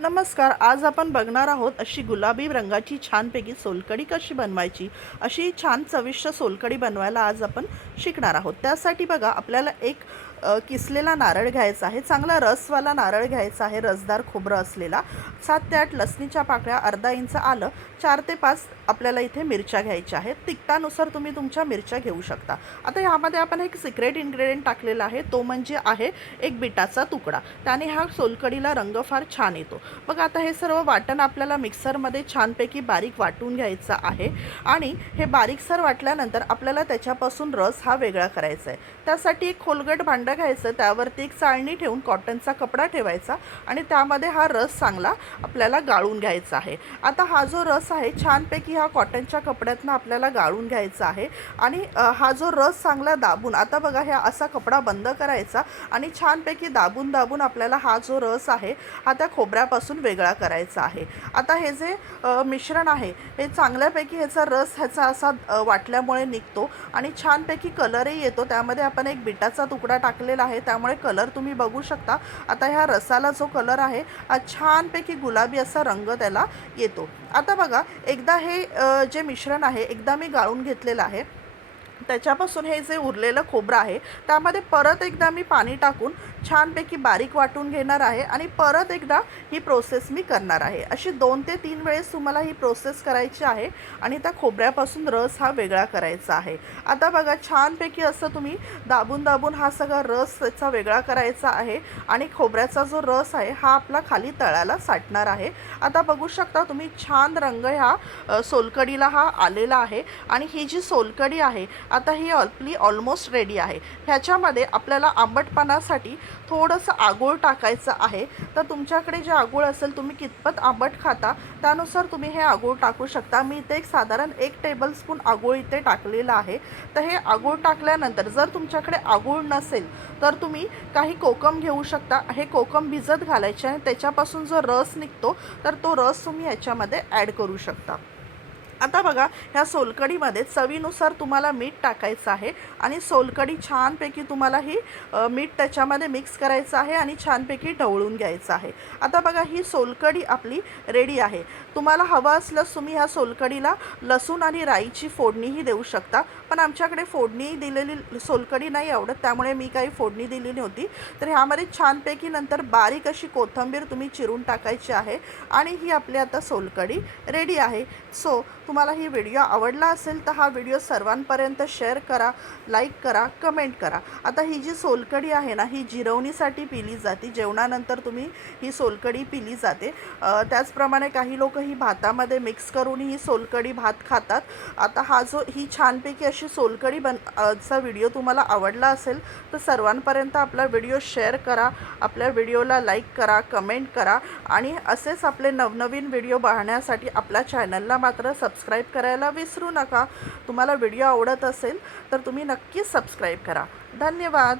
नमस्कार आज आपण बघणार आहोत अशी गुलाबी रंगाची छानपैकी सोलकढी कशी बनवायची? अशी छान चविष्ट सोलकढी बनवायला आज आपण शिकणार आहोत. त्यासाठी बघा आपल्याला एक किसलेला नारळ घ्यायचा आहे चांगला रसवाला नारळ घ्यायचा आहे रसदार खोबरं असलेला. सात ते आठ लसणीच्या पाकळ्या अर्धा इंच आलं चार ते पाच आपल्याला इथे मिरच्या घ्यायच्या आहेत. तिखटानुसार तुम्ही तुमच्या मिरच्या घेऊ शकता. आता ह्यामध्ये आपण एक सिक्रेट इन्ग्रेडियंट टाकलेला आहे तो म्हणजे आहे एक बिटाचा तुकडा. त्याने हा सोलकडीला रंग फार छान येतो. मग आता हे सर्व वाटण आपल्याला मिक्सरमध्ये छानपैकी बारीक वाटून घ्यायचं आहे आणि हे बारीकसर वाटल्यानंतर आपल्याला त्याच्यापासून रस हा वेगळा करायचा आहे. त्यासाठी एक खोलगट भांडं घ्यायचं त्यावरती एक चाळणी ठेवून कॉटनचा कपडा ठेवायचा आणि त्यामध्ये हा रस चांगला आपल्याला गाळून घ्यायचा आहे. आता हा जो रस आहे छानपैकी हा कॉटनच्या कपड्यातनं आपल्याला गाळून घ्यायचा आहे आणि हा जो रस चांगला दाबून आता बघा ह्या असा कपडा बंद करायचा आणि छानपैकी दाबून दाबून आपल्याला हा जो रस आहे हा त्या खोबऱ्यापासून वेगळा करायचा आहे. आता हे जे मिश्रण आहे हे चांगल्यापैकी ह्याचा रस ह्याचा असा वाटल्यामुळे निघतो आणि छानपैकी कलरही येतो. त्यामध्ये आपण एक बिटाचा तुकडा टाकलेला आहे. त्यामुळे कलर तुम्ही बघू शकता. आता ह्या रसाला जो कलर आहे हा छानपैकी गुलाबी असा रंग त्याला येतो. आता बघा एकदा हे जे मिश्रण आहे एकदा मी गाळून घेतलेलं आहे. त्याच्यापासून हे जे उरलेलं खोबरं आहे त्यामध्ये परत एकदा मी पाणी टाकून छानपैकी बारीक वाटून घेणार आहे आणि परत एकदा ही प्रोसेस मी करणार आहे. अशी दोन ते तीन वेळेस तुम्हाला ही प्रोसेस करायची आहे आणि त्या खोबऱ्यापासून रस हा वेगळा करायचा आहे. आता बघा छानपैकी असं तुम्ही दाबून दाबून हा सगळा रस त्याचा वेगळा करायचा आहे आणि खोबऱ्याचा जो रस आहे हा आपला खाली तळाला साठणार आहे. आता बघू शकता तुम्ही छान रंग ह्या सोलकडीला हा आलेला आहे आणि ही जी सोलकडी आहे आता ही आपली ऑलमोस्ट रेडी आहे. ह्याच्यामध्ये आपल्याला आंबटपणासाठी थोडंसं आगोळ टाकायचं आहे. तर तुमच्याकडे जे आगोळ असेल तुम्ही कितपत आंबट खाता त्यानुसार तुम्ही हे आगोळ टाकू शकता. मी इथे एक साधारण एक टेबलस्पून आगोळ इथे टाकलेलं आहे. तर हे आगोळ टाकल्यानंतर जर तुमच्याकडे आगोळ नसेल तर तुम्ही काही कोकम घेऊ शकता. हे कोकम भिजत घालायचे आणि त्याच्यापासून जो रस निघतो तर तो रस तुम्ही याच्यामध्ये ॲड करू शकता. आता बघा ह्या सोलकडीमध्ये चवीनुसार तुम्हाला मीठ टाकायचं आहे आणि सोलकडी छानपैकी तुम्हाला ही मीठ त्याच्यामध्ये मिक्स करायचं आहे आणि छानपैकी ढवळून घ्यायचं आहे. आता बघा ही सोलकडी आपली रेडी आहे. तुम्हाला हवं असल्यास तुम्ही ह्या सोलकडीला लसूण आणि राईची फोडणीही देऊ शकता. पण आमच्याकडे फोडणी दिलेली सोलकडी नाही आवडत त्यामुळे मी काही फोडणी दिली नव्हती तर ह्यामध्ये छानपैकी नंतर बारीक अशी कोथिंबीर तुम्ही चिरून टाकायची आहे आणि ही आपली आता सोलकडी रेडी आहे. सो तुम्हाला ही व्हिडिओ आवडला असेल तर हा व्हिडिओ सर्वांपर्यंत शेअर करा लाईक करा कमेंट करा. आता ही जी सोलकडी आहे ना ही जिरवणीसाठी पिली जाते. जेवणानंतर तुम्ही ही सोलकडी पिली जाते. त्याचप्रमाणे काही लोक ही भातामध्ये मिक्स करून ही सोलकडी भात खातात. आता हा जो ही छानपैकी अशी सोलकडी बन चा व्हिडिओ तुम्हाला आवडला असेल तर सर्वांपर्यंत आपला व्हिडिओ शेअर करा. आपल्या व्हिडिओला लाईक करा कमेंट करा. आणि असेच आपले नवनवीन व्हिडिओ पाहण्यासाठी आपल्या चॅनलला मात्र सबस्क्राईब करायला विसरू नका. तुम्हाला व्हिडिओ आवडत असेल तर तुम्ही नक्कीच सबस्क्राईब करा. धन्यवाद.